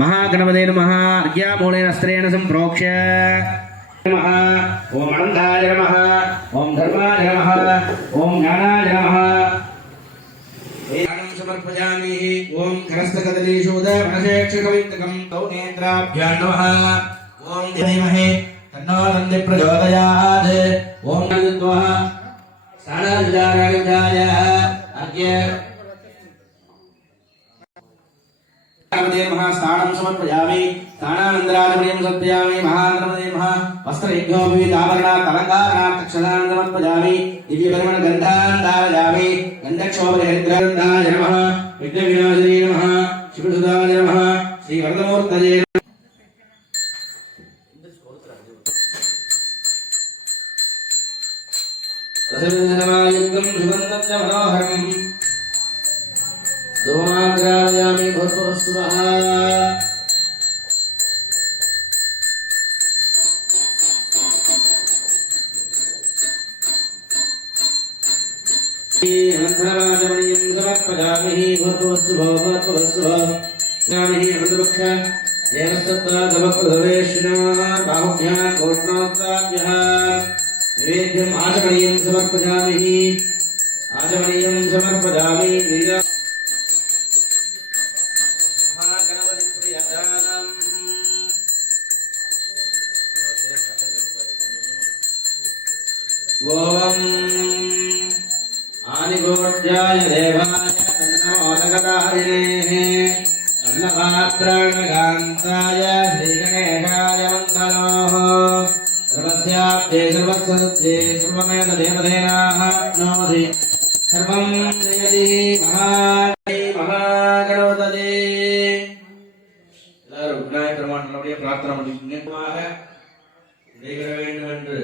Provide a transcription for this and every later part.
महागणपते नमः अर्घ्यामूलेन अस्त्रेण सम्प्रोक्ष नमः ओम अनन्ताय नमः ओम धर्माय नमः ओम ज्ञानाय नमः वेदानं समर्पयामि ओम खरस्तकदलीशूद वनशेक्षकविन्दकं तौ नेत्राभ्यां नमः ओम धीमहि तन्नो नन्दी प्रचोदयात् ओम नमः साराजाराय अर्घ्य नमः स्थानं समर्पयामि स्थानानन्दराजमणिं समर्पयामि महागणपते नमः वस्त्रयज्ञोपवीताभरणात् अलङ्कारात् तक्षणान् समर्पयामि दिव्यपरिमळ गन्धान् धारयामि गन्धक्षोभहरिद्रगन्धाय नमः विघ्नविनाशिने नमः शिवसुधाय नमः श्रीवरदमूर्तये रसविन्दनमायुक्तं सुगन्धं च मनोहरम् दोमाग्रामयामि भूर्भुवस्सुवः अनन्तराजमणिं समर्पयामि भूर्भुवस्सुभो ज्ञामिः अमृतवृक्ष येनस्तत्त्वा तवप्रधवेश्विनः बाहुभ्यां कोष्णास्ताभ्यः नैवेद्यम् आचमनीयं समर्पयामि आचमनीयं समर्पयामि ओम आदिगोट्याय देवाय तन्नमोदकदारिणे अन्नपात्राणकान्ताय श्रीगणेशाय मङ्गलोः सर्वस्याप्ते सर्वस्वसुद्धे सर्वमेतदेवदेनाः नोति सर्वं जयति महागणपतये எல்லாரும் விநாயகர் பெருமானுடைய பிரார்த்தனை பண்ணிக்கொள்ளுங்க நிறைவேற வேண்டும் என்று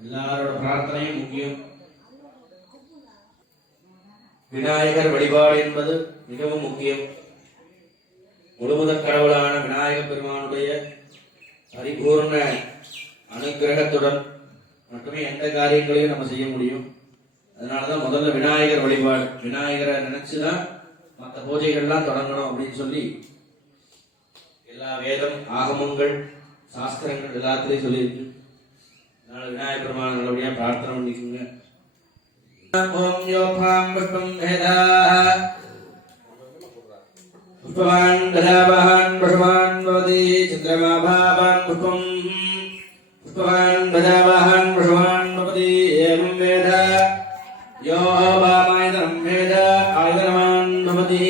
எல்லாரோட பிரார்த்தனையும் முக்கியம். விநாயகர் வழிபாடு என்பது மிகவும் முக்கியம். முழுமுதற் கடவுளான விநாயகர் பெருமானுடைய பரிபூர்ண அனுகிரகத்துடன் மட்டுமே எந்த காரியங்களையும் நம்ம செய்ய முடியும். அதனாலதான் முதல்ல விநாயகர் வழிபாடு, விநாயகரை நினைச்சுதான் மற்ற பூஜைகள்லாம் தொடங்கணும் அப்படின்னு சொல்லி எல்லா வேதம் ஆகமங்கள் சாஸ்திரங்கள் எல்லாத்திலையும் சொல்லியிருக்கு. विनायक प्रमाण நல்லபடியா பிரார்த்தனை பண்ணிக்கங்க. ஓம் யோபாம் புஷ்பம் வேதாः புஷ்பவான் கதாவான் புஷ்பவான் பவதி சந்திரமாபாவான் புஷ்பம் புஷ்பவான் கதாவான் புஷ்பவான் பவதி ஏவம் வேத யோ வாமாயதனம் வேத ஆயுதனவான் பவதி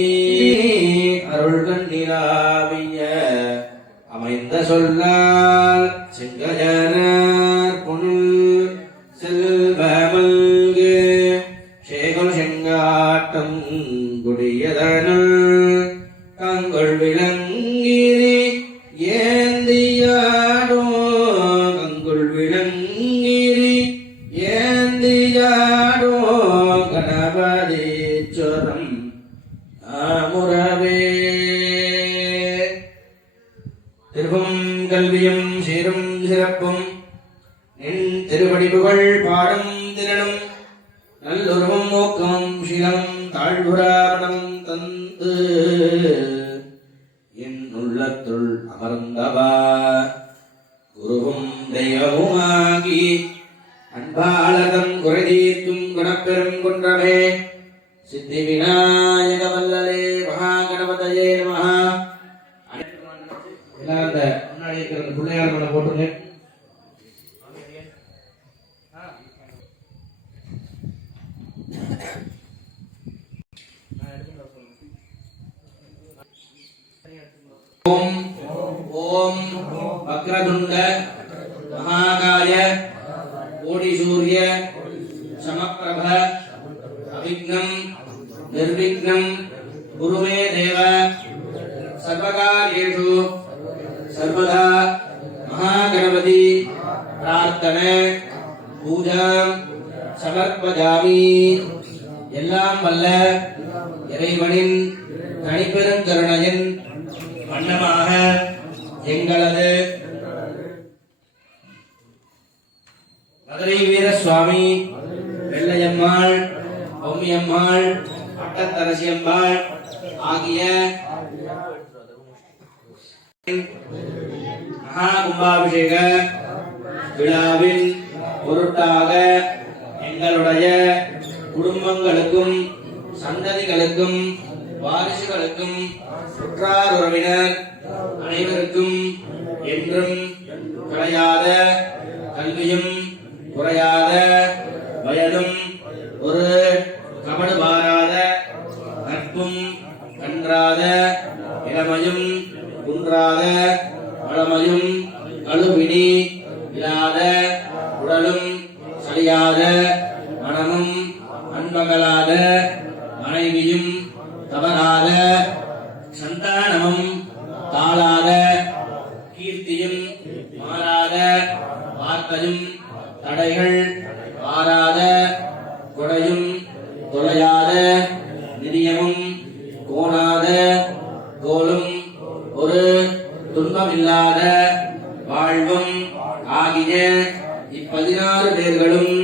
அருள் கண்ணீராவிய அமைந்த சொல்லால் செங்கஜன கங்குள் விளங்கிரி ஏந்தியாடோ கங்குள் விளங்கிரி ஏந்தியாடோ கணபதீஸ்வரம் ஆமுரவே திருவும் கல்வியும் சீரும் சிறப்பும் நின் திருவடி புகழ் பாடும் திறனும் நல்லுருவம் ஊக்கமும் சீலம் தாழ்வுராவணம் தந்து என் உள்ளத்துள் அமர்ந்தவா குருவும் தெய்வமுமாகி அன்பாளதம் குறைதீர்க்கும் குணப்பெரும் குன்றமே சித்தி விநாயக வல்லலே மகாகணபதயே நமஹ. எல்லாரும் அந்த முன்னாடி இருக்கிற பிள்ளையார் மேல போட்டுங்க. ओम ओम वक्रतुंड महाकाय कोटि सूर्य समप्रभ अविघ्नं निर्विघ्नं कुरु मे देव सर्वकार्येषु सर्वदा महागणपति प्रार्थने पूजा समर्पयामि. எல்லாம் வல்ல இறைவனின் தனிப்பெருங்கருணையின் வண்ணமாக எங்களது மதுரை வீர சுவாமி வெள்ளையம்மாள் பொம்மியம்மாள் பட்டத்தரசியம்மாள் ஆகிய மகா கும்பாபிஷேக விழாவின் பொருட்டாக எங்களுடைய குடும்பங்களுக்கும் சந்ததிகளுக்கும் வாரிசுகளுக்கும் உற்றார் உறவினர் அனைவருக்கும் என்றும் குறையாத கல்வியும் குறையாத வயதும் ஒரு கபடு பாராத நட்பும் கன்றாத இளமையும் குன்றாத வளமையும் அழுபிடி இல்லாத உடலும் சலியாத மனமும் அன்பகலாத மனைவியும் தவறாத சந்தானமும் தாளாத கீர்த்தியும் மாறாத வார்த்தையும் தடைகள் மாறாத கொடையும் தொலையாத நிதியமும் கோணாத கோலும் ஒரு துன்பமில்லாத வாழ்வும் ஆகிய 16 பேர்களும்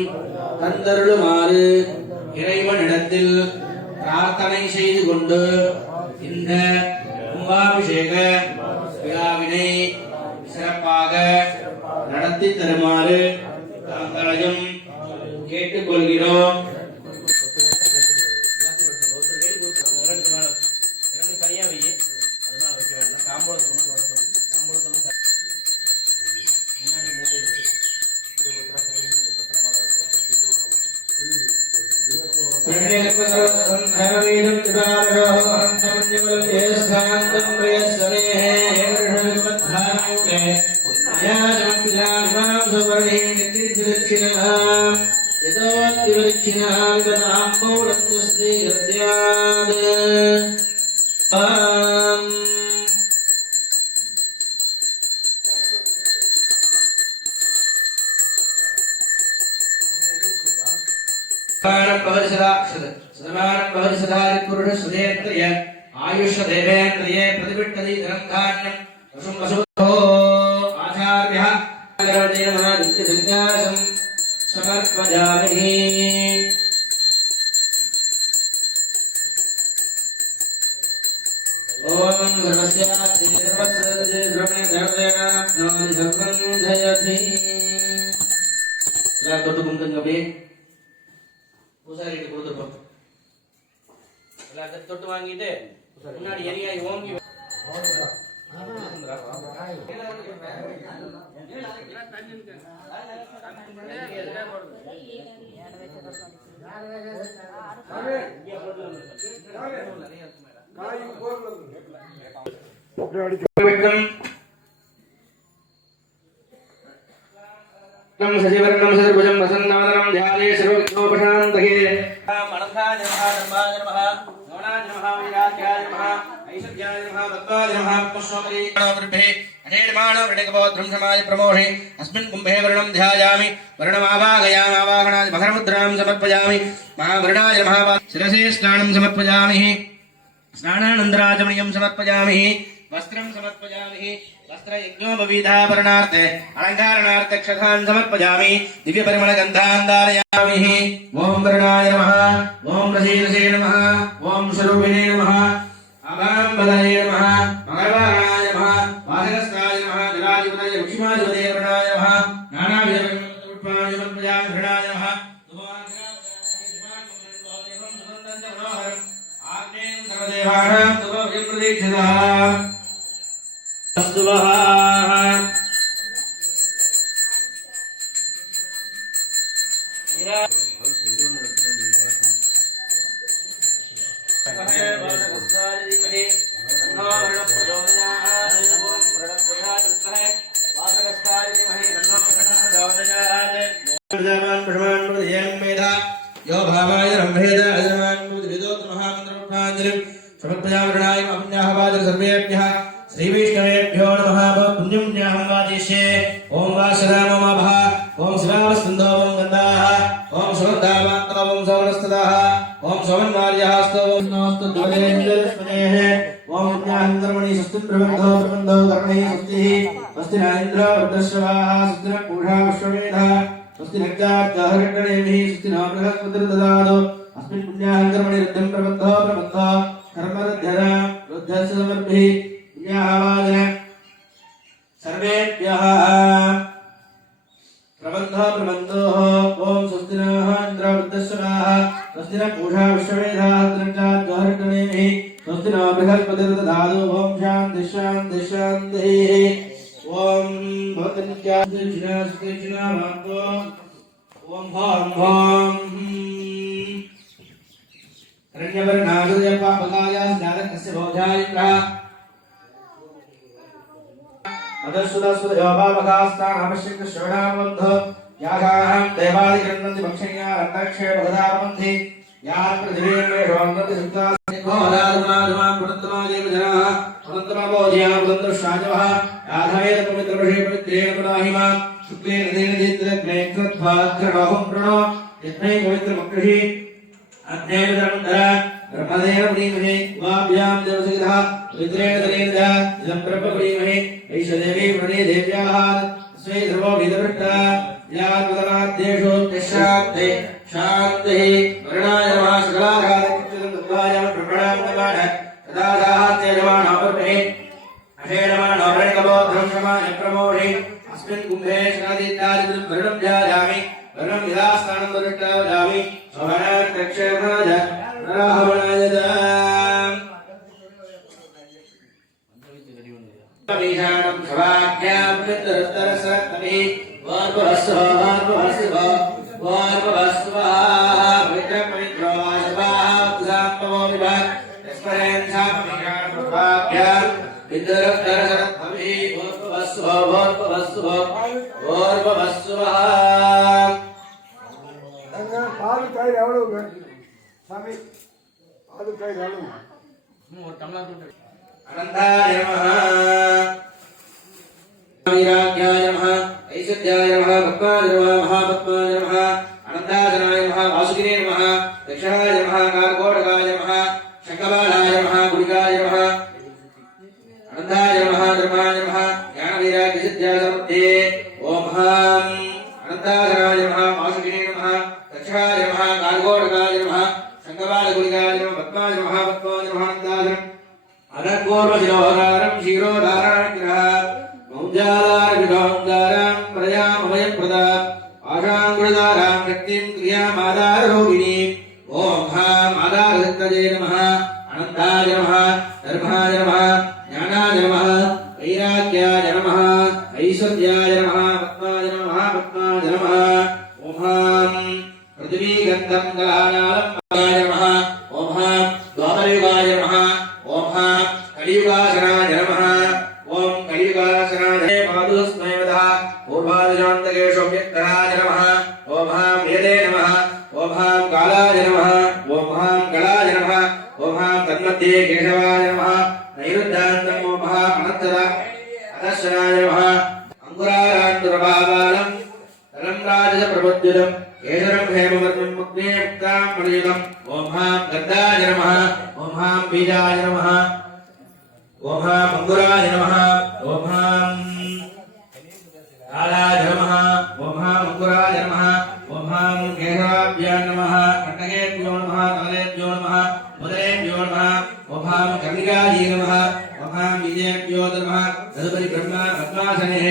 தந்தருளுமாறு இறைவனிடத்தில் பிரார்த்தனை செய்து கொண்டு இந்த கும்பாபிஷேக விழாவினை சிறப்பாக நடத்தி தருமாறு தங்களையும் கேட்டுக்கொள்கிறோம். आयुष देवेन्द्रिये प्रतिपिट्टति धनधान्यं वसुं वसुतो आचार्यः नमः नित्यसंज्ञासं समर्पयामि। ओम सर्वस्याति सर्वस्य द्रव्ये देवदेवनात्मानि सर्वं धयति। எல்லாரும் தொட்டு கும்பிடுங்க. அப்படியே பூசாரிகிட்ட கொடுத்துருப்போம். எல்லாத்தையும் தொட்டு வாங்கிட்டு முன்னாடி எரியாய் ஓங்கி सजीवर्णं सदर्भुजं वसन्नादनं ध्याये सर्वविघ्नोपशान्तये मनसाय नमः धर्माय नमः गौणाय नमः वीराख्याय नमः ऐश्वर्याय नमः भक्ताय नमः पुष्पमरीणावृभे अनेर्माण वृणिकपोत्रं समाय प्रमोषे अस्मिन् कुम्भे वर्णं ध्यायामि वर्णमावाहयामि आवाहनादि मकरमुद्रां समर्पयामि महावृणाय नमः शिरसे स्नानं समर्पयामि स्नानानन्तराचमनीयं समर्पयामि वस्त्रं समर्पयामि वस्त्रयज्ञोपवीताभरणार्थे अलङ्कारणार्थे क्षतान् समर्पयामि दिव्यपरिमलगन्धान् धारयामि। ओम वरुणाय नमः ओम रसीरसे नमः ओम स्वरूपिणे नमः अभाम्बलये नमः मकरवाहनाय नमः वासगस्ताय नमः जलाधिपतये लक्ष्मीधिपतये वरुणाय नमः नानाविधपरिमलपुष्पाणि समर्पयामि वरुणाय नमः आग्नेयं सर्वदेवानां तुभ्यं प्रतीक्षितः यो भावाय रम्भेद अजमान् विदोत महामन्त्रपुष्पाञ्जलिं समर्पयामि अपुण्याहवादर सर्वेभ्यः श्री विष्णवेभ्यो नमः पुण्यं न्याहं वादिष्ये। ओम वासराम मभः ओम शिवावस्तुन्दो ओम गन्धाः ओम सुगन्धावान्तः ओम सवनस्तदाः ओम सवन्मार्यास्तु नमस्तु द्वरेन्द्रस्मनेः ओम न्याहन्द्रमणि स्वस्ति प्रबन्धो कर्णैः स्वस्तिः स्वस्ति नाइन्द्र वृद्धश्रवाः स्वस्ति न पूषा विश्वमेधः स्वस्ति नक्तार्कहरिणेमिः स्वस्ति न बृहस्पतिर्ददातु अस्मिन् पुण्याहन्द्रमणि रुद्धं प्रबन्धो कर्मरध्यः रुद्धस्य समर्पिः पुण्याहवादन स्वस्ति नो बृहस्पतिर्दधातु ओम शांति शांति शांति ओम भवतनित्यादिचिना भवतो ओम भम भम रण्यवर्णागुर्यपापकाय स्नानकस्य भोजायित्रः अदर्शुदस्वयोपापकास्तान् आवश्यक श्रवणावन्ध यागाहं देवादिग्रन्थि भक्षण्या रत्नाक्षय भगदावन्धि यान् प्रतिवेन्मेषवन्ति सुक्ता घोराधुमाधुमां पुनन्तमादेव जनाः पुनन्तमाभोज्यां पुनन्तशाजवः याधवेद पवित्रवशे पवित्रेण पुनाहिमा शुक्लेन देन चैत्रग्ने कृत्वाग्रबाहुं प्रणो यस्मै पवित्रमकृषि अग्नेन धर्मधर ब्रह्मदेव प्रीमहे वाभ्यां देवसहितः पवित्रेण दलेन च इदं ब्रह्म प्रीमहे ऐषदेवी प्रणये देव्याः स्वे ध्रुवो विदवृष्टा याद्वदनाद्येषु तिशान्ते शान्तिः वर्णाय नमः सकलाघातकृत्यं दुर्गाय ब्रह्मणां नमः तदा साहात्यजमानो ब्रह्मे अशेणमानो प्रणिकबोधं समाय प्रमोषि अस्मिन् कुम्भे स्नादित्यादिं वर्णं ध्यायामि वर्णं विलासानं दृष्टावयामि स्वहनात्रक्षेमाय राहवणाय मीशानं सवाख्यां पितृस्तरसत्तमिः वार्भवस्वः पवित्रपवित्रो वासवाः स्मरेन् सामीशानं सवाख्यां पितृस्तरसत्तमिः वार्भवस्वः பால் காய் எவ்வளவு சாமி பால் காய் எவ்வளவு ஒரு டம்ளர் போட்டு அனந்தாய நமஹ வீராஜ்யாய நமஹ ஐசத்யாய நமஹ பத்மாய நமஹ மகாபத்மாய நமஹ அனந்தாசனாய நமஹ வாசுகினே நமஹ தக்ஷணாய நமஹ கார்கோடகாய நமஹ சங்கபாலாய நமஹ குடிகாய நமஹ அனந்தாய நமஹ தர்மாய நமஹ ஞான வீராஜ்ய சித்யாய சமர்த்தே ஓம் ஹம் அனந்தாசனாய நமஹ வாசுகினே நமஹ दक्षाय नमः गार्गोडकाय नमः शंखबालगुलिकाय नमः पद्माय नमः पद्माय नमः अनन्तासनं अनर्गोर्वशिरोहारं क्षीरोदाराग्रह मौञ्जालार्विडोङ्गारां प्रजामभयप्रदा आशाङ्कुलदारां शक्तिं क्रियामादाररूपिणीं ॐ हां आदारशक्तये नमः अनन्ताय नमः धर्माय नमः ज्ञानाय नमः वैराग्याय नमः ऐश्वर्याय नमः पद्माय नमः पद्माय नमः ॐ हां पृथ्वी गन्धं कलानालम्बाय नमः ॐ हां द्वापरयुगाय नमः ॐ हां कलियुगासनाय नमः ॐ कलियुगासनाय माधुस्मयवदः पूर्वादिशान्तकेशोऽव्यक्तराय नमः ॐ हां वेदे नमः ॐ हां कालाय नमः ॐ हां कलाय नमः ॐ हां तन्मध्ये केशवाय नमः नैरुद्धान्तं ॐ हां अनन्तदा अदर्शनाय नमः अङ्कुरारान्तुरभावालं तलं राजसप्रबुद्धिदम् केशरं हेमवर्णं मुग्ने मुक्तां मणियुगम् ॐ हां गन्धाय नमः ॐ हां बीजाय नमः ॐ हां अङ्कुराय नमः ॐ हां कालाय नमः ॐ हां अङ्कुराय नमः ॐ हां केशवाभ्यां नमः कण्टकेभ्यो नमः कमलेभ्यो नमः मुदरेभ्यो नमः ॐ हां कर्णिकायै नमः ॐ हां बीजेभ्यो नमः तदुपरि ब्रह्मा पद्मासने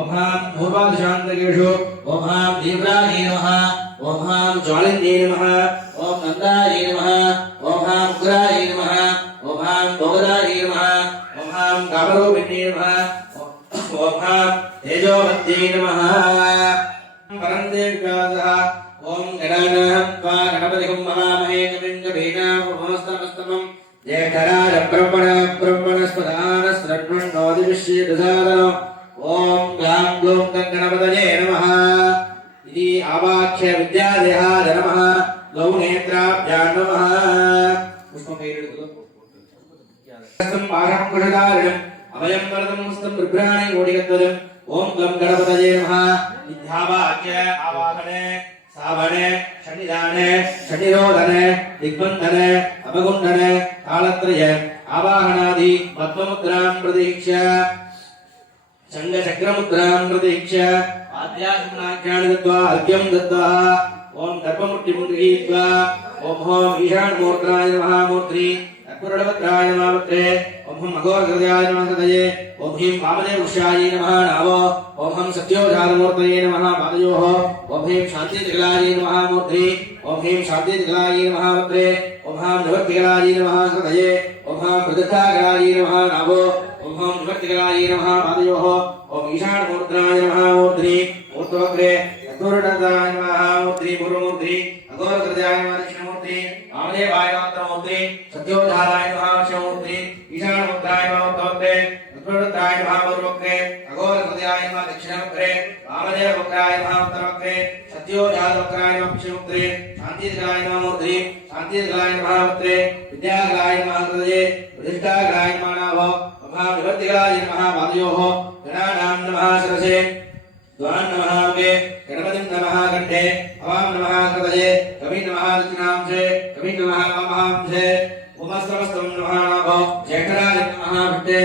ॐ हां पूर्वादिशान्तकेषु ॐ हां दीव्रायै नमः ॐ हां ज्वालिन्यै नमः ॐ नन्दायै नमः ॐ हां उग्रायै नमः ॐ हां भोगदायै नमः ॐ हां कामरूपिण्यै नमः ॐ हां तेजोवत्यै नमः परन्देव्यासः ॐ गणानां त्वा गणपतिं महामहे कविं कवीनामुपमस्तमस्तमं ज्येष्ठराज ब्रह्मणस्पदानस्रण्वन्नोदिविश्येदसादनो ॐ ग्लां ग्लूं गणपतये नमः इति आवाख्य विद्यादेहाय नमः गौ नेत्राभ्यां नमः पुष्पं पाशं कुशधारिणम् अभयं वरदं हस्तं बिभ्राणि कोटिगद्वदम् ॐ गं गणपतये नमः विद्यावाक्य आवाहने सावने शनिदाने शनिरोधने दिग्बन्धने अपगुण्डने तालत्रय आवाहनादि पद्ममुद्रां प्रतीक्ष्य शङ्खचक्रमुद्रां प्रतीक्ष्य आद्यासनाख्यानि दत्त्वा अर्घ्यं दत्त्वा ॐ दर्पमुट्टिं गृहीत्वा ॐ ईशानमूर्त्राय नमः मूर्त्रि तत्पुरुषवक्त्राय नमः वक्त्रे ॐ अघोरहृदयाय नमः हृदये ॐ ह्रीं वामदेववृक्षायै नमः नावो ॐ सत्योजातमूर्तये नमः पादयोः ॐ ह्रीं शान्तितिकलायै नमः मूर्ध्नि ॐ ह्रीं शान्तितिकलायै नमः वक्त्रे ॐ निवृत्तिकलायै नमः हृदये ॐ हम प्रतिष्ठाकराय नमः नभो ओम हम निवर्तिकराय नमः पादयोः ओम ईशानमूर्तनाय नमः मूर्ध्नि मूर्तवक्रे चतुर्दशाय नमः मूर्ध्नि पूर्वमूर्ध्नि अघोरकृताय नमः दक्षिणमूर्ध्नि वामदेवाय नमः मूर्ध्नि सत्योजाताय नमः दक्षिणमूर्ध्नि ईशानमूर्ताय नमः उत्तरवक्रे चतुर्दशाय नमः पूर्ववक्रे अघोरकृताय नमः दक्षिणवक्रे वामदेववक्राय नमः उत्तरवक्रे सत्योजातवक्राय नमः दक्षिणवक्रे शान्तिदगाय नमः मूर्ध्नि शान्तिदगाय नमः वक्रे विद्यागाय नमः हृदये प्रतिष्ठागाय नमः नाभो महाविभक्तिगाय नमः पादयोः गणानां नमः शिरसे द्वान् नमः अम्बे गणपतिं नमः कण्ठे अवां नमः हृदये कविं नमः दक्षिणांशे कविं नमः वामांशे उमस्त्रमस्तं नमः नाभो ज्येष्ठराय नमः भट्टे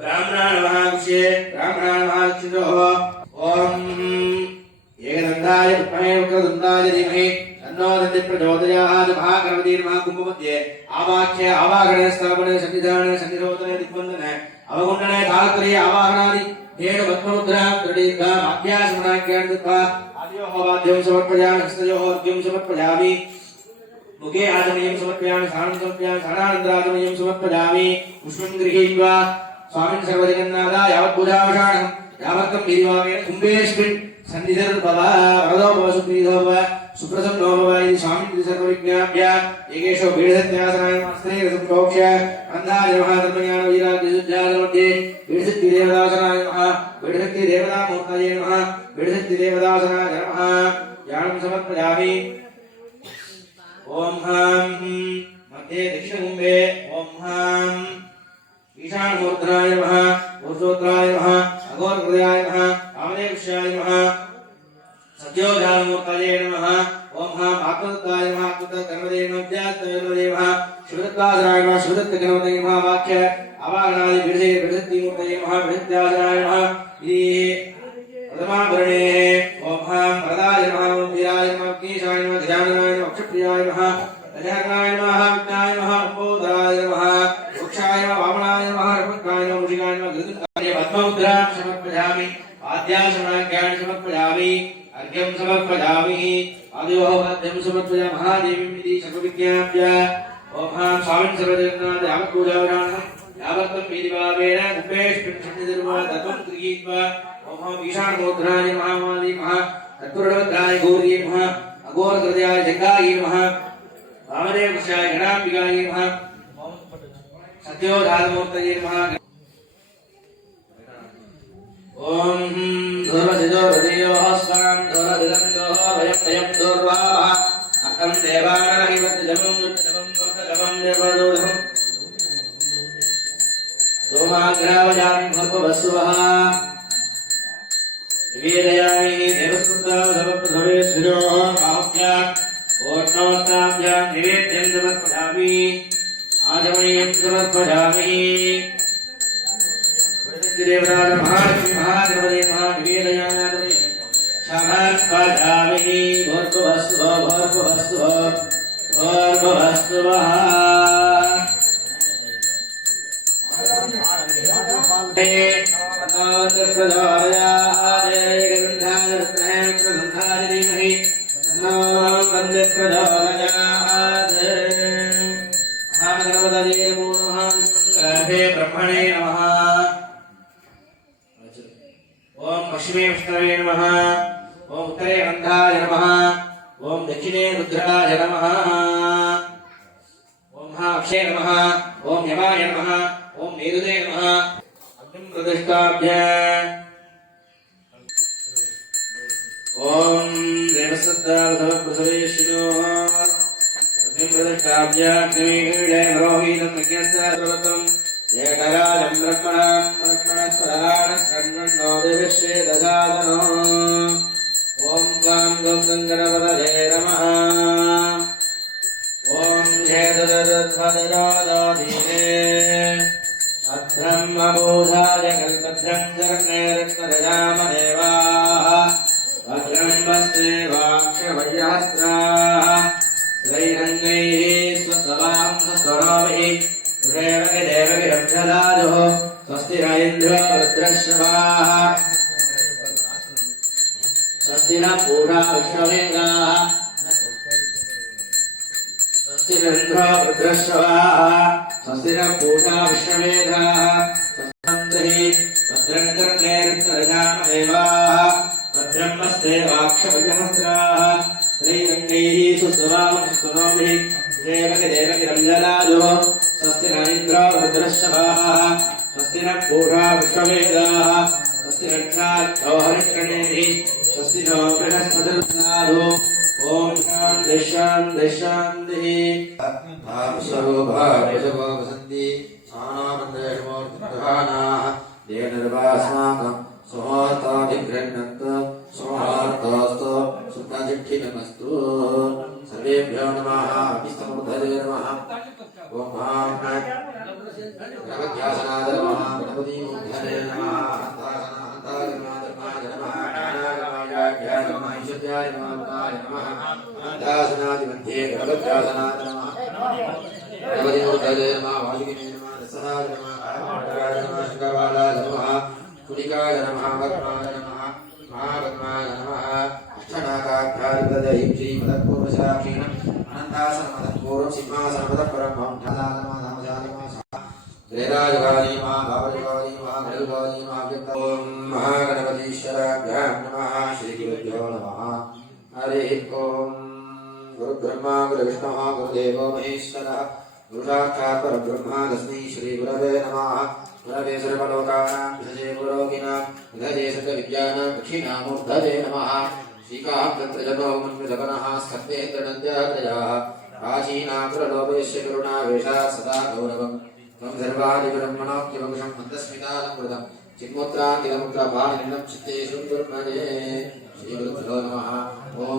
ब्राह्मणाय नमः कुक्षे ब्राह्मणाय नमः दक्षिणोः ॐ एकदन्ताय विद्महे वक्रतुण्डाय धीमहि तन्नो दन्ति प्रचोदयात् महागणपति नमः कुम्भमध्ये आवाक्य आवाहन स्थापन सन्निधान सन्निरोधन दिग्बन्धन अवगुण्डने कालक्रिय आवाहनादि देव पद्ममुद्रा त्रिदीर्घ वाक्यासमनाख्यान्तत्वा आद्योः वाद्यं समर्पयामि हस्तयोः अर्घ्यं समर्पयामि मुखे आचमनीयं समर्पयामि सानं समर्पयामि सानानन्तराचमनीयं समर्पयामि पुष्पं गृहीत्वा स्वामिन् सर्वजगन्नाथ यावत् पूजावशानं यावत्तं विधिवामेन कुम्भेऽस्मिन् सन्निधिर्भव वरदो भव सुप्रीतो भव सुप्रसन्नो भव इति स्वामिन् सर्वविज्ञाप्य एकेषु पीडसत्यासनाय मास्त्रे रसं प्रोक्ष अन्धाय नमः धर्मज्ञानवीराग्यजुज्जालमध्ये पीडसत्तिदेवदासनाय नमः पीडसत्तिदेवतामूर्तये नमः पीडसत्तिदेवदासनाय नमः ज्ञानं समर्पयामि ॐ हां मध्ये दक्षिणकुम्भे ॐ हां ईशानमूर्धनाय नमः ऊर्ध्वोत्तराय नमः अघोरकृताय नमः वामदेवशाय नमः सत्योजातमूर्तये नमः ओम हां आत्मदत्ताय नमः आत्मदत्तगणपतये नमः विद्यात्तगणपतये नमः शिवदत्तासनाय नमः शिवदत्तगणपतये नमः वाक्य आवाहनादि विरजतीमूर्तये नमः विरजत्यासनाय नमः इति प्रथमाभरणे ओम हां वरदाय नमः ओम वीराय नमः अग्नीशाय नमः ध्यानाय नमः अक्षप्रियाय नमः गजाननाय नमः विघ्नाय नमः लंबोदराय नमः वृक्षाय नमः वामनाय नमः रक्षकाय नमः मुषिकाय नमः गृहीताय पद्ममुद्रां समर्पयामि आद्यासनाख्यान् समर्पयामि अर्घ्यं समर्पयामि आद्योः वाद्यं समर्पयामि महादेवीं इति सर्वविज्ञाप्य ओम हां स्वामिन् सर्वजगन्नाथ यावत् पूजावशानं यावत्तं विधिभावेन कुम्भेऽस्मिन् सन्निधिर्भव तत्त्वं गृहीत्वा ओम हां ईशानमूर्धनाय नमः महादेवी नमः तत्पुरुषवक्त्राय गौर्यै नमः अघोरकृताय जङ्घायै नमः वामदेवशाय गणाम्बिकायै नमः सत्योजातमूर्तये नमः ओम दुर्वदिदोर्वदियोः स्वां दुर्वदिदन्दोः वयं दुर्वाः अहं देवानाहि वर्तजमं युद्धजमं वर्तजमं निर्वदोधम् सोमाग्रावजामि भर्गवस्वः निवेदयामि देवस्तुतावधवप्रथमेश्वरोः बाहुभ्यां ओष्णोस्ताभ्यां निवेद्यं समर्पयामि आचमनीयं समर्पयामि देवराज महालक्ष्मी महागणपति महानिवेदयामि समर्पयामि भर्गवस्वः ब्रह्मणे नमः ओम पश्चिमे विष्णवे नमः ओम उत्तरे अन्धाय नमः ओम दक्षिणे रुद्राय नमः ओम महाक्षे नमः ओम यमाय नमः ओम मेरुदे नमः अग्निं प्रतिष्ठाभ्य ओम देवसत्तावसवप्रसवेशिनो अग्निं प्रतिष्ठाभ्य अग्निमीडे रोहितं यज्ञस्तावतं एकराजं ब्रह्मणस्पदानशृण्वन्नो देवश्रे दशादनो ॐ गां गं गणपतये नमः ॐ झेददध्वदरादाधीने अभ्रह्मबोधाय कल्पद्रं जर्णे रत्नरजामदेवाः भद्रं वस्ते वाक्षवैयास्त्राः श्रैरङ्गैः स्वस्तवां स्वस्तराभिः देवगिरभ्यदाजो स्वस्ति न इन्द्रो रुद्रश्रवाः स्वस्ति न पूषा विश्ववेदाः स्वस्ति न इन्द्रो इंद्रो रुद्रश्रवाः स्वस्ति न पूषा विश्ववेदाः स्वस्ति भद्रं कर्णेर्विष्णुरजाम देवाः भद्रं नस्ते वाक्षपतिहस्त्राः श्रीरङ्गैः सुस्वरामनुस्वनोभिः देवकिरञ्जलादुः स्वस्ति न इंद्रो रुद्रश्रवाः स्वस्ति न पूषा विश्ववेदाः स्वस्ति रक्षाक्षो हरिष्कणेभिः स्वस्ति नो बृहस्पतिर्दधातु ओम शांति शांति शांति स्वरूपा वसन्ति स्वानामन्देशमूर्तिप्रधानाः ये निर्वास्माकं सुहार्ताभिगृह्णन्त सुहार्तास्तु सुखजिष्ठिनमस्तु सर्वेभ्यो नमः विष्णुमुद्धरे नमः ओम गणपत्यासनाय नमः गणपतिमुद्धरे नमः अन्तासनाय नमः ईश्वर्याय नमः अन्तासनादिमध्ये गणपत्यासनाय नमः गणपतिमुद्धरे नमः वासुकिने नमः रसहाय नमः कामकाय नमः शुकवालाय नमः कुलिकाय नमः भक्माय नमः महाभक्माय नमः अष्टनागाभ्यादिपदयं श्रीमदपूर्वशाखीनम् अनन्तासनमदपूर्वं सिंहासनमदपरं वेदाजगानी मा भावजगानी मा गरुगानी मा ओम महागणपतीश्वराभ्यां नमः श्रीगुरुभ्यो नमः हरि ओम गुरुब्रह्मा गुरुविष्णुः गुरुदेवो महेश्वरः गुरुसाक्षात् परब्रह्म तस्मै श्रीगुरवे नमः गुरवे सर्वलोकानां विषजे पुरोगिनां विधजे सकलविद्यानां दक्षिणामूर्धजे नमः श्रीकान्तत्रजतो मन्वितगणः स्कन्देन्द्रनन्द्यात्रयाः प्राचीनाग्रलोभयस्य करुणावेशात् सदा गौरवम् त्वं सर्वादिब्रह्मणोऽप्यवकुशं मन्दस्मितालङ्कृतं चिन्मुद्रान्तिकमुद्रापाणिनं चित्ते सुन्दरमणे श्रीगुरुभ्यो नमः ॐ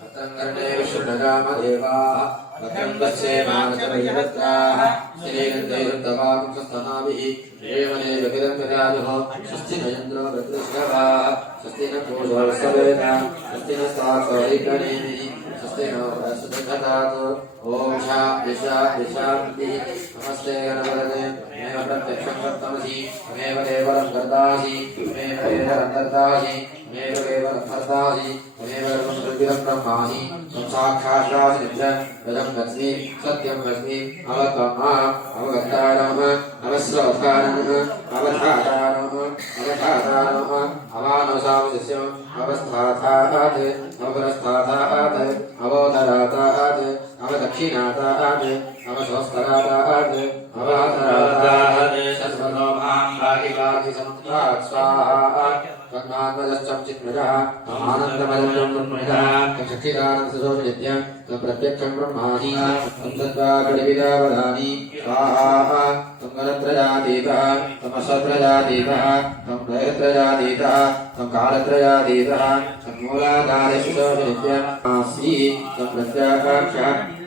भद्रं कर्णे विष्णुनगामदेवाः भद्रं पश्येमानकरयत्राः श्रीगन्धैरुद्धवाकुंसस्तनाभिः प्रेमणे विरङ्गराजुः स्वस्ति न इन्द्रो वृत्रश्रवाः स्वस्ति न पूषो विश्ववेदाः स्वस्ति न साक्षरिगणेभिः स्वस्ति नो बृहस्पतिर्दधातु ओम शांति शांति शांति नमस्ते गणपतये मेव प्रत्यक्षं वक्तमसि मेव केवलं कर्तासि मेव केवलं कर्तासि मेव केवलं कर्तासि मेव सर्वं ब्रह्मासि त्वं साक्षात् नित्यं रजं लक्ष्मी सत्यं लक्ष्मी अवगमाम् अवगतारम् अवस्रवधारम् अवधातारम् अवधातारम् अवानुसामस्य अवस्थातात् अवरस्थातात् अवोदरातात् अवदक्षिणातात् अवसोस्तरातात् अवातरातात् सर्वलोकान् भागिभागि समुद्रात् स्वाहा तन्मात्मजश्चं चिन्मयः आनन्दमयं ब्रह्मणः चक्षिदानं सुसोचनित्यं तं प्रत्यक्षं ब्रह्माणि तं तद्वाक्यविदावदानि स्वाहा तं गणत्रयातीतः तं असत्रयातीतः तं प्रयत्रयातीतः तं कालत्रयातीतः तं मूलाधारे सुसोचनित्यम् आसि तं प्रत्याकाक्षः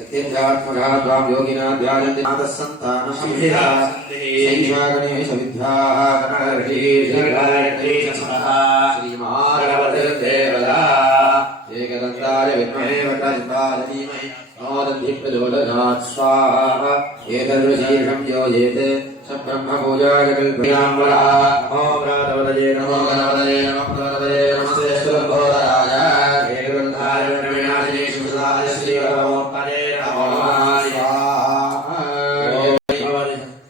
सत्यध्यात्मकः त्वां योगिना ध्यायन्ति नाथसन्तानं संहिता सैषागणेश विद्याः गणहर्षिः श्रीमहागणपतिर्देवता एकदन्ताय विद्महे वक्रतुण्डाय धीमहि तन्नो प्रचोदयात् स्वाहा एतद्विशीर्षं योजयते स ब्रह्मपूजाय कल्पयाम्बरः नमो गणपतये नमो गणपतये नमो गणपतये नमस्ते सुरभोदराय एकदन्ताय विद्महे सुदाय श्रीरामोत्तरे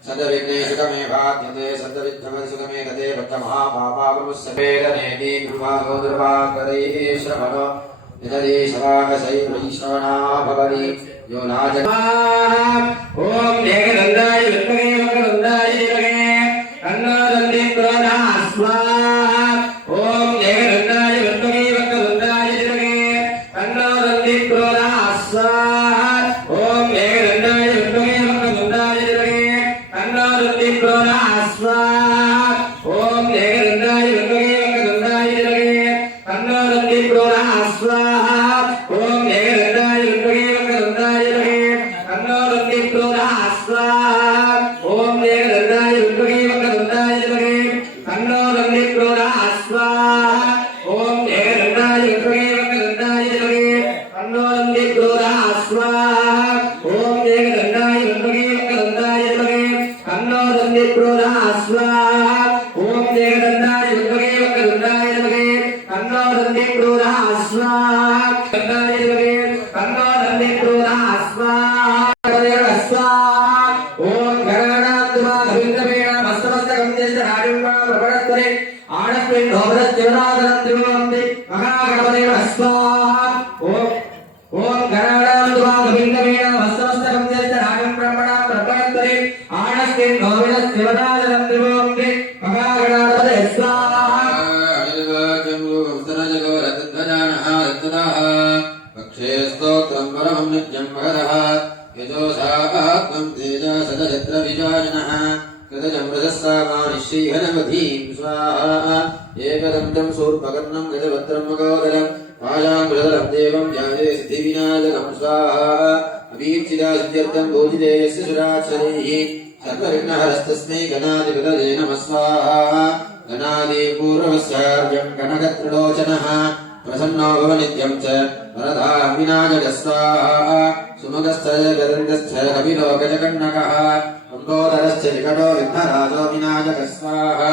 सदविघ्नेशुकमे भाग्यते सदविघ्नमसुकमे गते भक्तमहापापाकुमुस्सवेदनेति दुर्भागो दुर्भागरैः श्रवणो निजदेशवागसैर्वैश्रवणा भवति यो नाज ॐ एकदन्ताय विद्महे वक्रतुण्डाय धीमहि तन्नो दन्ति प्रचोदयात् स्वाहा ॐ एकदन्ताय विद्महे वक्रतुण्डाय धीमहि तन्नो दन्ति प्रचोदयात् स्वाहा ॐ एकदन्ताय विद्महे वक्रतुण्डाय धीमहि तन्नो दन्ति प्रचोदयात् स्वाहा ॐ एकदन्ताय विद्महे वक्रतुण्डाय धीमहि तन्नो दन्ति प्रचोदयात् स्वाहा ॐ एकदन्ताय विद्महे वक्रतुण्डाय धीमहि तन्नो दन्ति प्रचोदयात् स्वाहा ॐ एकदन्ताय विद्महे वक्रतुण्डाय धीमहि तन्नो दन्ति प्रचोदयात् स्वाहा ॐ एकदन्ताय विद्महे वक्रतुण्डाय धीमहि तन्नो दन्ति प्रचोदयात् स्वाहा ॐ एकदन्ताय विद्महे वक्रतुण्डाय धीमहि तन्नो दन्ति प्रचोदयात् स्वाहा ॐ एकदन्ताय विद्महे वक्रतुण्डाय धीमहि तन्नो दन्ति प्रचोदयात् स्वाहा शिवदानन्दं त्रिभुवन्ति महागणाधिपतये स्वाहा पक्षे स्तोत्रं परमं नित्यं महरः यजोषात्मं तेजसदजत्रविजाननः कृतजमृतस्सामानि श्रीहनवधीं स्वाहा एकदन्तं शूर्पकर्णं गजवक्त्रं मकोदरं मायाङ्कुशधरं देवं ध्याये सिद्धिविनायकं स्वाहा अभीप्सिता सिद्ध्यर्थं भूजिते यस्य सुराक्षरैः सर्वविघ्नहरस्तस्मै गणाधिपतये नमः स्वाहा गणादिपूर्वस्यार्यं कनकत्रिलोचनः प्रसन्नो भव नित्यं च वरदा विनायकः स्वाहा सुमगश्च गदन्तश्च कपिलोकजकर्णकः अम्बोदरश्च निकटो विघ्नराजो विनायकः स्वाहा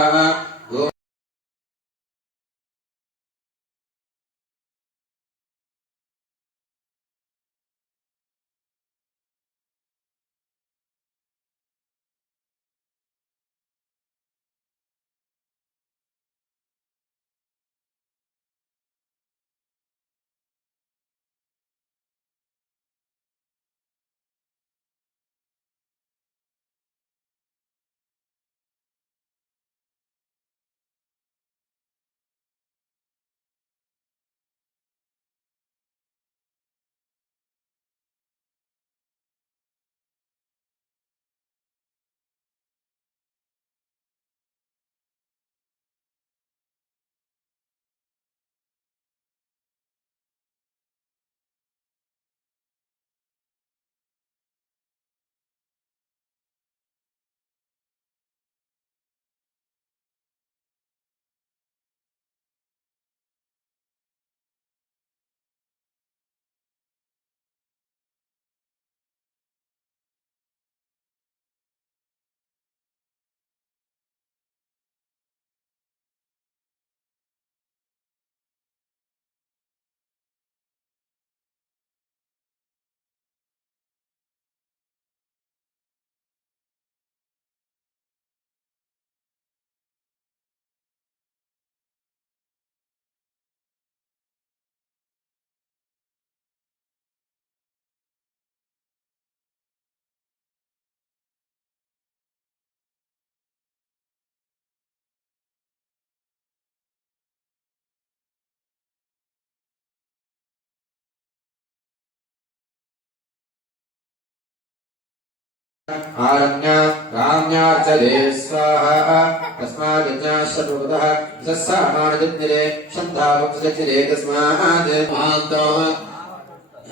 आरण्य राम्यार्चते स्वाहा तस्माद्यज्ञाश्रपुतः सस्सामानजन्यरे शन्तावक्षचिरे तस्मात् महान्तो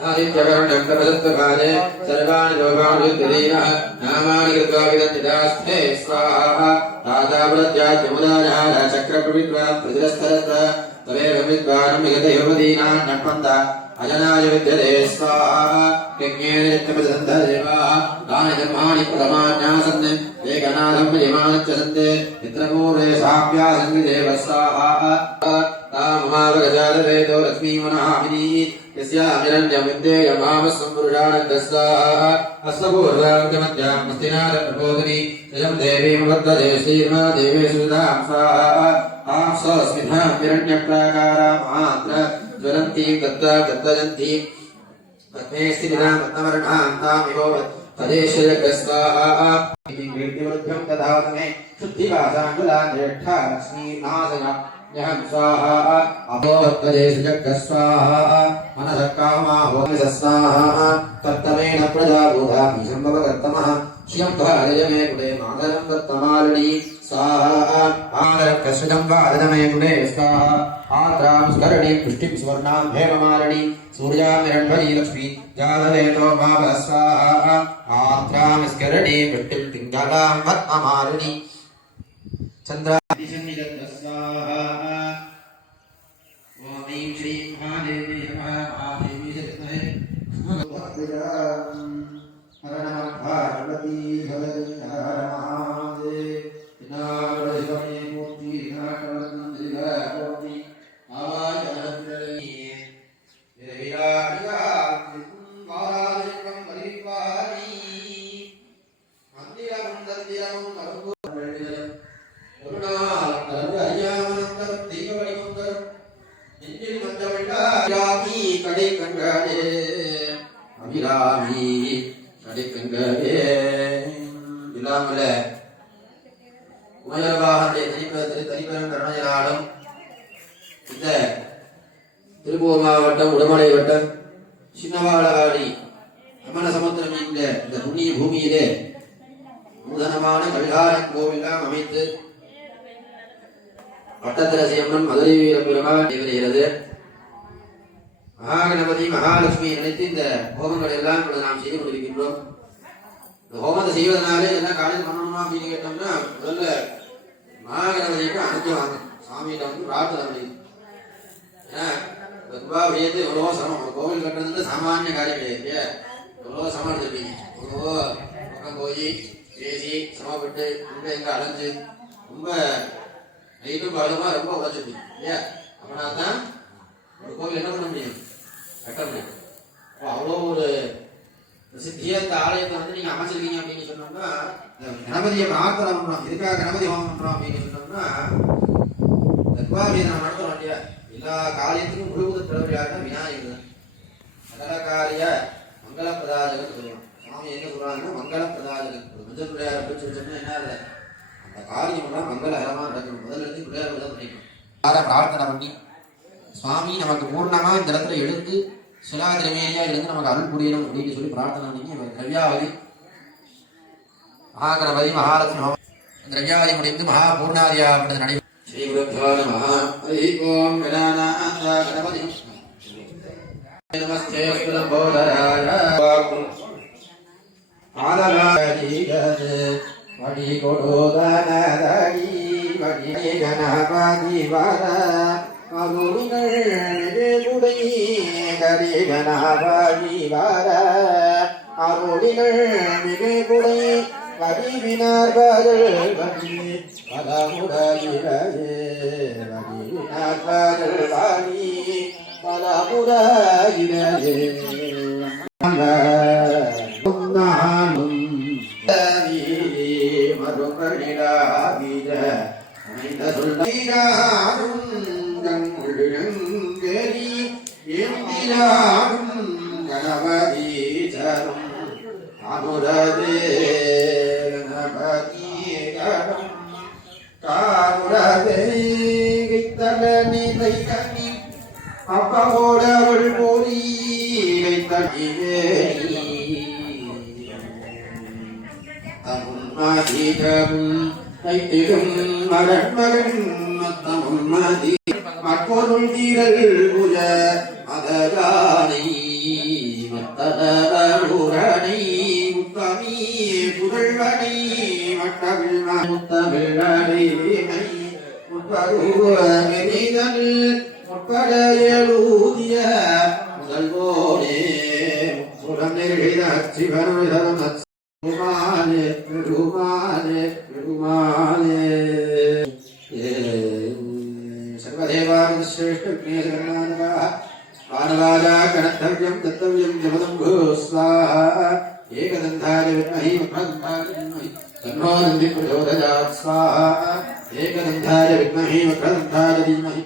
आदित्यवर्णं प्रपदत्वकाले सर्वाणि लोकानि युद्धदीनः नामानि कृत्वा विदन्तिदास्ते स्वाहा राजावृत्याद्यमुदानः चक्रप्रविद्वान् प्रतिरस्तरत्र तवेव विद्वान् विगतयोमदीनान् नट्पन्त अजनाय विद्यते स्वाहा यज्ञेन नित्यमसन्धदेवाः तानि धर्माणि प्रथमान्यासन् एकनाथं विजयमानच्च सन्ते मित्रपूर्वे साप्यासङ्गिदेव स्वाहा तामहावगजातवेदो लक्ष्मीमनहामिनी यस्यामिरण्यं विद्येयमामस्वं पुरुषानन्दः स्वाहा अस्तपूर्वाङ्गमध्यां मस्तिनाथप्रबोधिनी जयं देवीमवद्वदे श्रीर्मादेवे सुधां स्वाहा आं स्वस्मितां हिरण्यप्राकारा मात्र ज्वलन्तीं दत्तजन्तीं पद्मे स्थितां रत्नवर्णां तामिहो तदेशयकस्वाहा कीर्तिवृद्ध्यं ददातु शुद्धिवासाङ्गुला ज्येष्ठा लक्ष्मीनाशना यहं स्वाहा अभोक्तदेशजगस्वाहा मनसः कामाहोमिसस्वाहा तत्तमेन प्रजाभूतापि सम्भवकर्तमः श्रियं त्वरजमे कुले मातरं दत्तमालिनी स्वाहा आदरकश्रितं वादनमे कुले स्वाहा आद्रां स्करणीं पुष्टिं सुवर्णां हेममालिनी सूर्यामिरण्मयी लक्ष्मी जातवेतो मावः स्वाहा आद्रां स्करणीं पुष्टिं पिङ्गलां वत्ममालिनी चन्द्रादिशन्निदत्त स्वाहा ॐ ऐं श्रीं महादेवी नमः महादेवी जगन्महे हर नमः पार्वती हर महादेव विनाशने मूर्ति विनाशनंदिगोति आवाजनंदनी विराजिका कुंभारिकं परिपारी मंदिरं मंदिरं मरुभूमिं இந்த புண்ணிய பூமியிலே நூதனமான கல்கார கோவிலாம் அமைத்து பட்டத்தரசியம்மன் மதுரை வீரபெருமாள் நடைபெறுகிறது. மகாகணபதி மகாலட்சுமி நினைத்து இந்த ஹோமங்கள் எல்லாம் நாம் செய்து கொண்டிருக்கின்றோம். இந்த ஹோமத்தை செய்வதனாலே என்ன காரியம் பண்ணணுமா அப்படின்னு கேட்டோம்னா முதல்ல மகாகணபதிக்கு அனுப்புவாங்க. சாமியிட்ட வந்து பிரார்த்தனை பண்ணி ஏன்னா கும்பாபிஷேகத்தை எவ்வளவோ சிரமம். ஒரு கோவில் கட்டுறது சாமானிய காரியம் கிடையாது. எவ்வளவோ சிரமம் எடுத்துருப்பீங்க. எவ்வளவோ பக்கம் போய் பேசி சிரமப்பட்டு ரொம்ப எங்க அலைஞ்சு ரொம்ப நைட்டும் பகலுமா ரொம்ப உழைச்சிருப்பீங்க இல்லையா? அப்படின்னா தான் ஒரு கோவில் என்ன பண்ண முடியும், கட்ட முடியும். அவ்வளோ ஒரு பிரசித்தியா இந்த ஆலயத்தை வந்து நீங்க அமைச்சிருக்கீங்க அப்படின்னு சொன்னோம்னா கணபதியை பிரார்த்தனை பண்றோம். இதுக்காக கணபதி ஹோமம் பண்றோம் அப்படின்னு சொன்னோம்னா நம்ம நடத்த வேண்டிய எல்லா காரியத்துக்கும் முழுவதும் தலைவரியாக விநாயகர் தான். சகல காரிய மங்கள பிரதாஜகன் சொல்லுவாங்க. சுவாமி என்ன சொல்றாங்கன்னா மங்கள பிரதாஜகன். ஒரு மஞ்சள் பிள்ளையார் அப்படின்னு சொன்னா என்ன இல்லை, அந்த காரியம் எல்லாம் மங்களகரமா நடக்கணும். முதல்ல இருந்து பிள்ளையார் தான் பண்ணிக்கணும். பிரார்த்தனை பண்ணி சுவாமி நமக்கு பூர்ணமா இந்த இடத்துல எழுந்து சிலா திரவியா இருந்து நமக்கு அருள் புரியணும் அப்படின்னு சொல்லி பிரார்த்தனை பண்ணி திரவியாவதி மகாகணபதி மகாலட்சுமி திரவியாவதி முடிந்து மகா பூர்ணாதியா அப்படின்றது நடைபெறும். श्री गुरुभ्यो नमः। हरि ओम गणानाथ गणपति नमस्ते सुरंबोधराय आदरादि वडी कोडोदनादि वडी गणपति वारा अरुणिगे गुडै गरि गणपति वारा अरुणिगे गुडै वडी विनार्बादल वडी பலமுடாயிரே வடிநாதர் வாணி பலமுடாயிரே நானும் வீரே மறுபடிடாவிர அமைந்த சொல்லிடாரும் கங்குழங்கரி எம்பிராடும் கணபதி தரும் அமுரதே கணபதி கடம் காமுடதே கைத்தலனி தைக்கனி அப்பவோடவள் போரி கைத்தனியே தமுன் மாதிரம் தைத்திடும் மரண்மகன் தமுன் மதி மற்பொருள் தீரல் புஜ மதகானை மத்ததூரணை முத்தமி புகழ்வனை முத்தமிழனை முற்பருவமிதல் முற்பட எழுதிய முதல்வோனே முப்புறநிழச்சிவனுதரும் பெருமானே பெருமானே பெருமானே சர்வதேவாதி சிரேஷ்ட மானவாஜா கணத்தவ்யம் தத்தவ்யம் ஜமதம் ஸ்வாஹா ஏகதந்தாய வித்மஹி வக்ரதந்தாய வித்மஹி तन्नो नन्दी प्रचोदयात् स्वाहा एकदन्ताय विद्महे वक्रदन्ताय धीमहि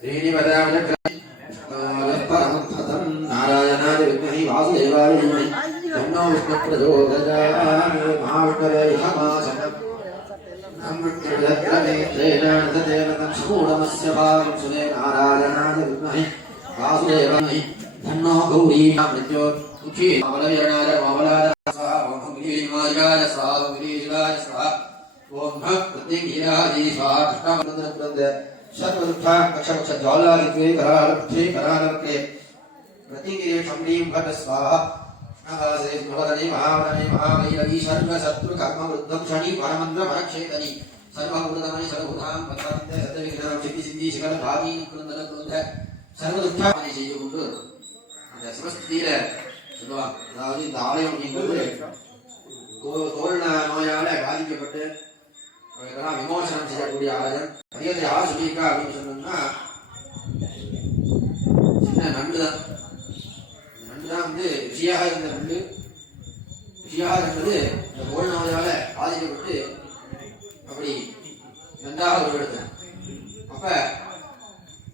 श्रीनिवदामचक्रं नारायणाय विद्महे वासुदेवाय धीमहि तन्नो विष्णुः प्रचोदयात् महाविष्णवे समासनं अमृतद्रवेत्रेण तदेवतं समूढमस्य भागं सुने नारायणाय विद्महे वासुदेवाय तन्नो गौरी मृत्यो मुखी अवलयनाय अवलाय गिरिमार्गाय स्वाहा गिरिराय स्वाहा ओम प्रतिगिरादि स्वाहा कृष्णवन्दनवृन्द सर्वदुःखा कक्षपक्ष ज्वालादित्वे करालपक्षे करालपक्षे प्रतिगिरे शम्रीं भट स्वाहा कृष्णवासे नवदने महावदने महावैरवी सर्वशत्रु कर्मवृद्धं शनि परमन्त्र परक्षेतनि सर्वभूतमनि सर्वभूतां पत्रान्ते सत्यविघ्नां सिद्धि सिद्धि सकल भागी कुलन्दन कुलन्द सर्वदुःखा मनि செய்யுண்டு அந்த சிவஸ்தியில சொல்லுவாங்க. அதாவது இந்த ஆலயம் என்பது தோல் நோயால பாதிக்கப்பட்டு இதெல்லாம் விமோசனம் செய்யக்கூடிய ஆலயம். அதிகத்தை யார் சொல்லியிருக்கா அப்படின்னு சொன்னோம்னா சின்ன நண்டுதான். நண்டுதான் வந்து ருசியாக இருந்த நண்டு. ருசியாக இருந்தது இந்த தோல் நோயால பாதிக்கப்பட்டு அப்படி நன்றாக உருவெடுத்த. அப்ப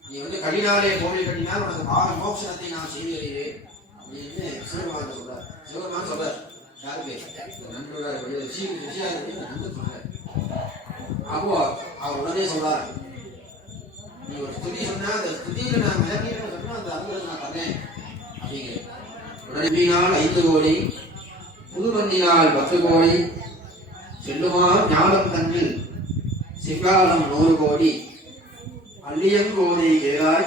நீ வந்து கடினாலே கோவில் கட்டினால் உனக்கு பாவ மோட்சத்தை நான் செய்கிறேன் அப்படின்னு சிவபெருமான் சொல்றார். சிவபெருமான் சொல்றார் யாருக்கு நன்று ருசியா இருக்கு நன்று சொல்றாரு. அப்போ அவர் உடனே சொல்றாரு, நீ ஒரு ஸ்துதி சொன்னா அந்த ஸ்துதியில நான் மிளகிட்டு சொன்னா அந்த அனுகிரகம் நான் தரேன் அப்படிங்கிற நடுவினால் 5 கோடி புதுமண்ணினால் 10 கோடி செல்லுமார் ஞானம் தன்னில் சிங்காலம் 100 கோடி அள்ளியங்கோதை ஏறாய்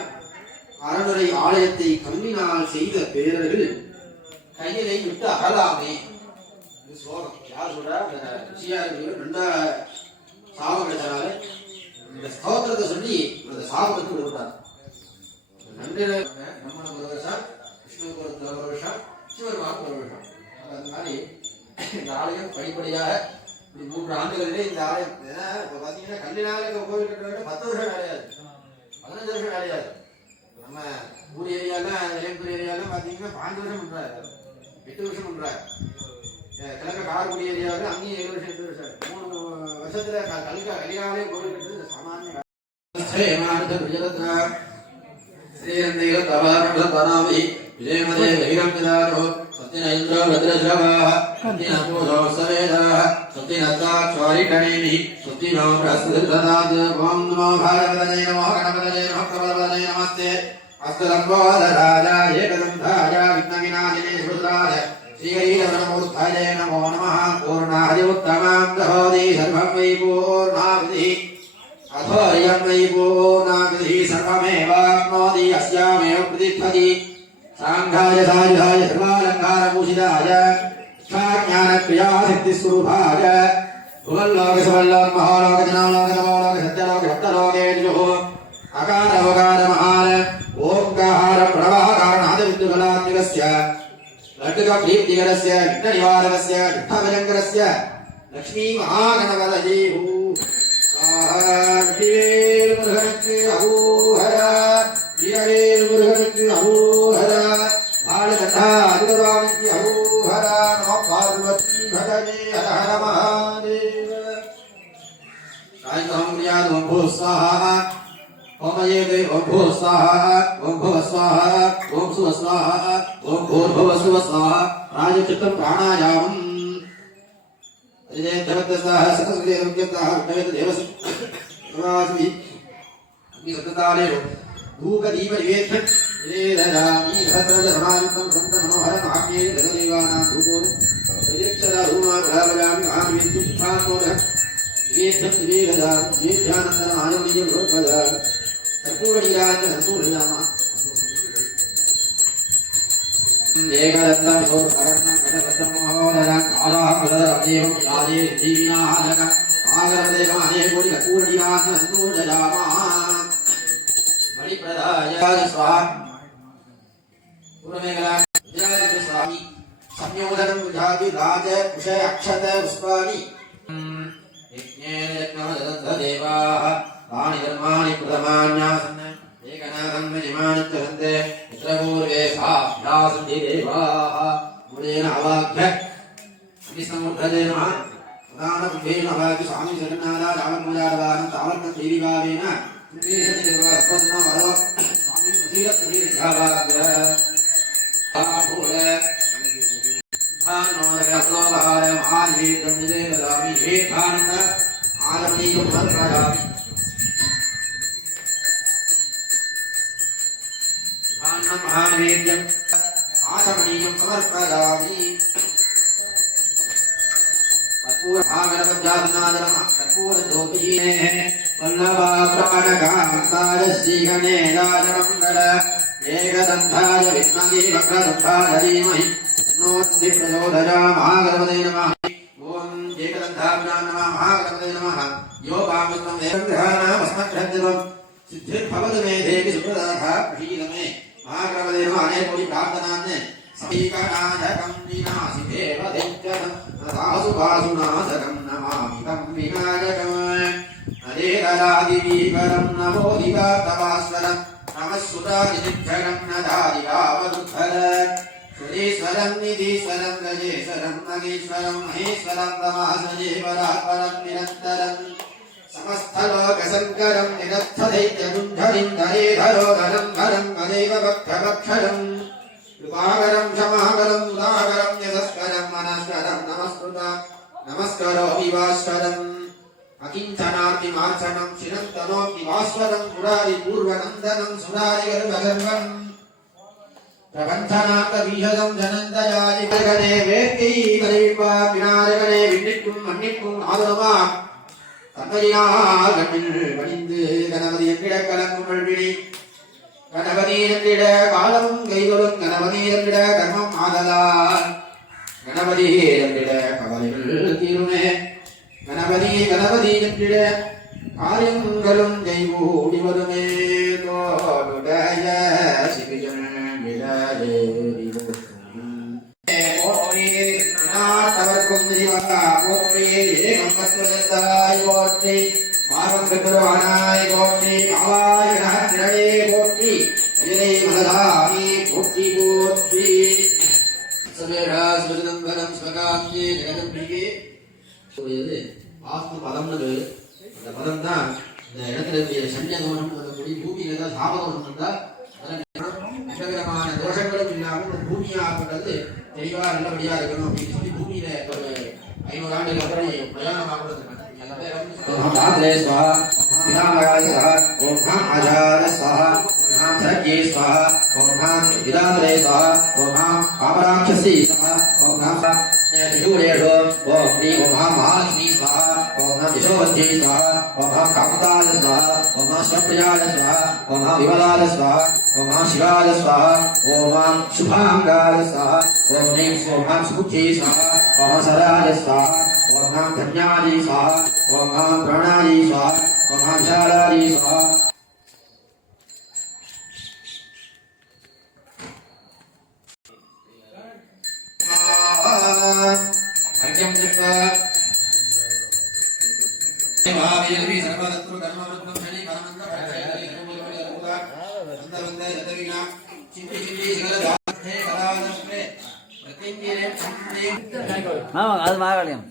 அறனுரை ஆலயத்தை கண்ணினால் செய்த பேரர்கள் கையிலை விட்டு அகலாமே. இது ஸ்லோகம். யார் சொல்றா? ரெண்டா சாபம் கிடைச்சனால இந்த ஸ்தோத்திரத்தை சொல்லி இந்த சாபத்துக்கு விடுவிட்டார். நன்றி நம்மளுக்கு ஒரு வருஷம், விஷ்ணுவுக்கு ஒரு வருஷம், சிவருமாவுக்கு ஒரு வருஷம். அந்த மாதிரி இந்த ஆலயம் படிப்படியாக 3 ஆண்டுகளிலே இந்த ஆலயம் இப்போ பார்த்தீங்கன்னா கல்லினால கோவில் கட்டுறது 10 வருஷம் வேலையாது, 15 வருஷம் வேலையாது. நம்ம ஊர் ஏரியாலாம் இளையம்பூர் ஏரியாலாம் பார்த்தீங்கன்னா 5 வருஷம் பண்றாரு, 8 வருஷம் பண்றாரு. கிழக்க காரக்குடி ஏரியாவில் அங்கேயும் 7 வருஷம் 8 வருஷம் 3 வருஷத்துல கல்லினாலே கோவில் கட்டுறது சாமானிய श्रीरंदेव तवारमलतनामि विजयमदे वैरंविदारो सत्यनेन्द्रो भद्रश्रवाः सत्यनपूजो सवेदाः सत्यनत्वाक्षारिकणेनि सत्यनो प्रस्तुतदात् ओम नमो भागवते नमो गणपतये नमो प्रभवते नमस्ते अस्तलम्बोदराय एकदन्धाय विघ्नविनाशिने शुद्राय श्रीहरिरमणमूर्धये नमो नमः पूर्णाय उत्तमां दहोति सर्वं वै पूर्णावधिः अथोयं वै पूर्णागतिः सर्वमेवाप्नोति अस्यामेव प्रतिष्ठति साङ्घाय सायुधाय सर्वालङ्कारभूषिताय ज्ञानक्रियाशक्तिस्वरूपाय भुवल्लोकसुवल्लोकमहालोकजनालोकनवोलोकसत्यलोकसप्तलोकेषु अकारवकारमहार ओङ्कार प्रणवकारणादविद्युगलात्मिकस्य लड्डुकप्रीप्तिकरस्य विघ्ननिवारकस्य विठ्ठभयङ्करस्य लक्ष्मीमहागणपतये வீரவேல் முருகனுக்கு அகோஹரா, வீரவேல் முருகனுக்கு அகோஹரா, பாலகண்டா அதிபரானுக்கு அகோஹரா, நம பார்வதி பதவே ஹர ஹர மகாதேவ. காயகம் க்ரியாத் ஓம் பூ ஸ்வாஹா, ஓமயேதே ஓம் பூ ஸ்வாஹா, ஓம் பூவ ஸ்வாஹா, ஓம் சுவ ஸ்வாஹா, ஓம் பூர்புவ சுவ ஸ்வாஹா. ராஜசித்தம் பிராணாயாமம் देवतः सरस्वती रुक्यतः उन्नत देवस्य प्रवासि अग्नि सत्ताले धूप दीप निवेद्य वेदरामि भद्रज समानतं संत मनोहर महाज्ञे जगदेवानां धूपो प्रजक्षरा धूमा भवयामि महाविद्यु स्थानोद वेद्य वेदरा वेद्यानन्दन आनन्दीय भवदा कर्पूरनीराज संपूर्णनामा एकदन्तं सोमकर्णं कटकटं महोदरं आलाहलदेवं यादे दीनानक आगरदेवाने कोटि कर्पूरनीराज संपूर्णयामा मणिप्रदाय स्वाहा पूर्णमेघला विजय स्वामी संयोजनं विधाति राज कुशय अक्षत पुष्पाणि यज्ञेन यज्ञमदन्तदेवाः तानि धर्माणि प्रथमान्यासन् एकनाथं विनिमानित्य सन्ते मित्रपूर्वे साभ्यासन्ति देवाः मुदेन अवाक्य अग्निसमुद्रते नमः प्रधानकुम्भेन अवाक्य स्वामी जगन्नाथा रावणपूजारवानं तावन्नं देवीभावेन कुम्भेशति देवस्पन्नो वरो स्वामी प्रसीदत्प्रसीद्धावाग्र आभूल भानोदकस्लोभहार महानिवेदं निदेवदामि हेत्थानन्द आदमनीयं समर्पयामि महानवेद्यं आचमनीयं समर्पयामि कर्पूरभागवद्यासनादनः कर्पूरज्योतिः वल्लभाप्राणकान्ताय श्रीगणेशाय एकदन्ताय विद्महे वक्रतुण्डाय धीमहि तन्नो प्रचोदयात् महागणपते नमः ॐ एकदन्ताभ्यां नमः महागणपते नमः यो पावनं देवग्रहाणामस्मद्भ्यं सिद्धिर्भवतु मे देवि सुप्रदाः प्रीतमे महागणपते नमः अनेक कोटि प्रार्थनान् समीकरणाधकं विनाशिदेव दैत्यं दासुभासुनाशकं नमामि तं विनायकम् अरेदरादिवीकरं नमो दिवातवास्वरं नमः सुरादिनिभ्यरं नदादिवावदुद्धर सुरेश्वरं निधीश्वरं गजेश्वरं नगेश्वरं महेश्वरं तमासजेवरात्परं निरन्तरं समस्तलोकशङ्करं निरस्तदैत्यगुण्ठरिं धरेधरोधरं हरं वदेव भक्तभक्षरं कृपाकरं क्षमाकरं उदाकरं यशस्करं मनस्करं नमस्करोमि भास्करम् अकिञ्चनार्तिमार्चनं शिरन्तनोऽपि भास्वरं पुरारिपूर्वनन्दनं सुरारिगर्वगर्वं பிரபஞ்சனாந்த வீஷதம் ஜனந்தயாதி ககனே வேட்கை கலைப்பா விநாயகனே விண்ணிற்கும் மண்ணிற்கும் ஆதரமா தந்தையார் கண்ணில் பணிந்து கணபதி என்றிட கலங்கும் வல்விழி கணபதி என்றிட காலம் கைதொழும் கணபதி என்றிட கர்மம் ஆதலால் கணபதி என்றிட கவலைகள் தீருமே கணபதி கணபதி என்றிட காரியங்களும் கைகூடி வருமே தோடுடைய சிவிஜன் நாட்டவர்க்கும் போற்றி ஏகம்பத்துலத்தாய் போற்றி மார்க்கம் பெற்றவானாய் போற்றி ஆவாயிரே போற்றி இதை மலதாமி போற்றி போற்றி சவேரா சுதந்தரம் ஸ்வகாம்யே ஜெகதம்பிகே வாஸ்து பதம்னு அந்த பதம் தான் இந்த இடத்துல இருக்கிற சன்னியதோஷம் சொல்லக்கூடிய பூமியில ஏதாவது சாபதோஷம் இருந்தால் விஷகரமான தோஷங்களும் இல்லாமல் இந்த பூமியாகப்பட்டது தெளிவா நல்லபடியா இருக்கணும் அப்படின்னு சொல்லி பூமியில ஒரு 500 ஆண்டுகள் அப்படி பிரயாணமாகிறது शिवाय स्वाहा ओम शुभांगाय स्वाहा ओम ह्रीं स्वाहा सुखी स्वाहा ओम सराय स्वाहा ओम धन्याय स्वाहा ओम प्राणाय स्वाहा ओम विशालाय स्वाहा अर्घ्यं दत्त्वा महावीरवी सर्वदत्तु धर्मवृद्धं शनि कानन्द அது மாகாளியம்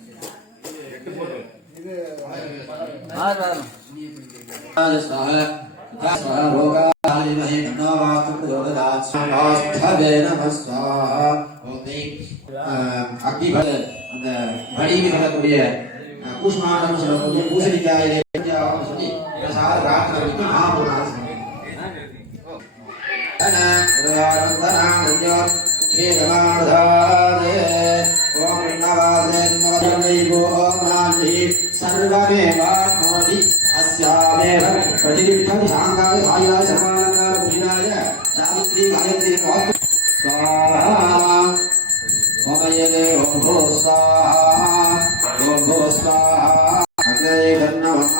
அந்த வடிவு சொல்லக்கூடிய கூஷ்மாண்டம் சொல்லக்கூடிய பூசணிக்காயிலே சொல்லி பிரார்த்தனை सर्वमेवाप्नोति अस्यामेव प्रतिष्ठति शान्ताय सायाय सर्वालङ्कार पूजिताय सावित्री गायत्री स्वाहा ओमयते ओम भो स्वाहा अग्नये नमः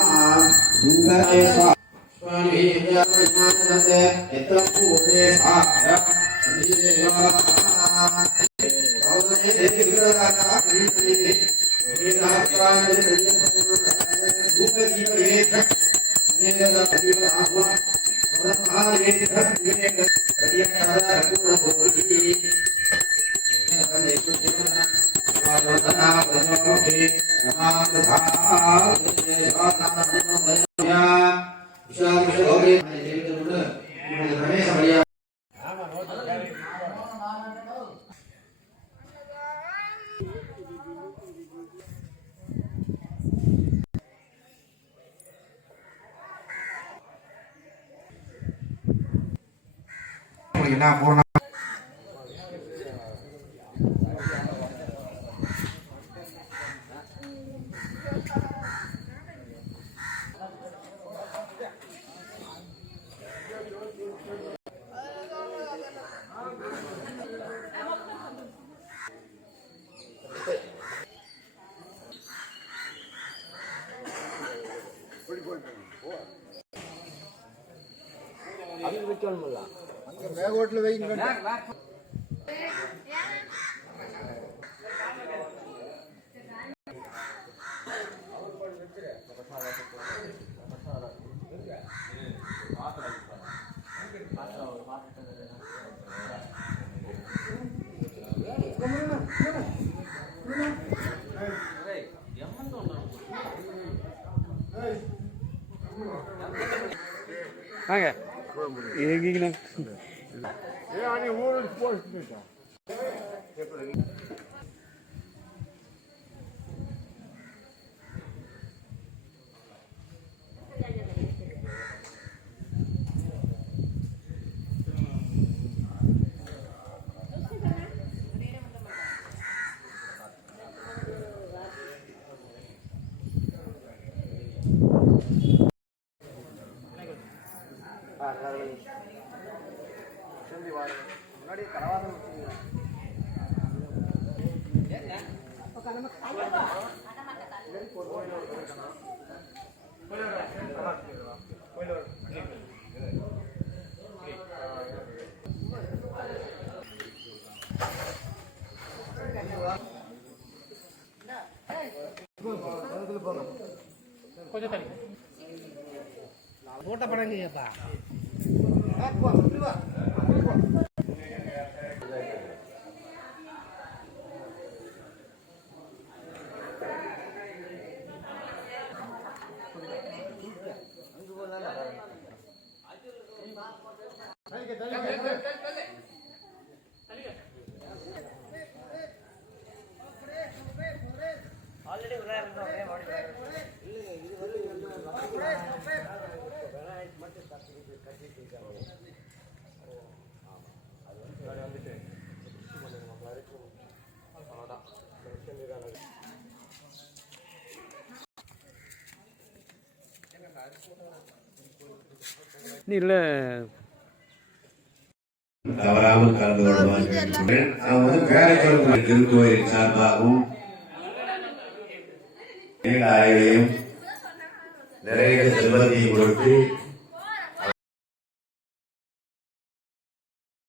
धूपये स्वाहा स्वामी विद्यावृत्ते यत्र पूर्वे स्वाहा संधिदेवा भवने देवी विग्रहका प्रीति पूर्ण மேகோட்டில் வைங்க வாங்க எங்கீங்கண்ணா Yani vurur boşmuş. இல்லை தவறாமல் கலந்து கொள்வார்கள். நான் வந்து பேரக்குளம் திருக்கோயில் சார்பாகவும் ஆய்வையும் நிறைய செல்வத்தையும் கொடுத்து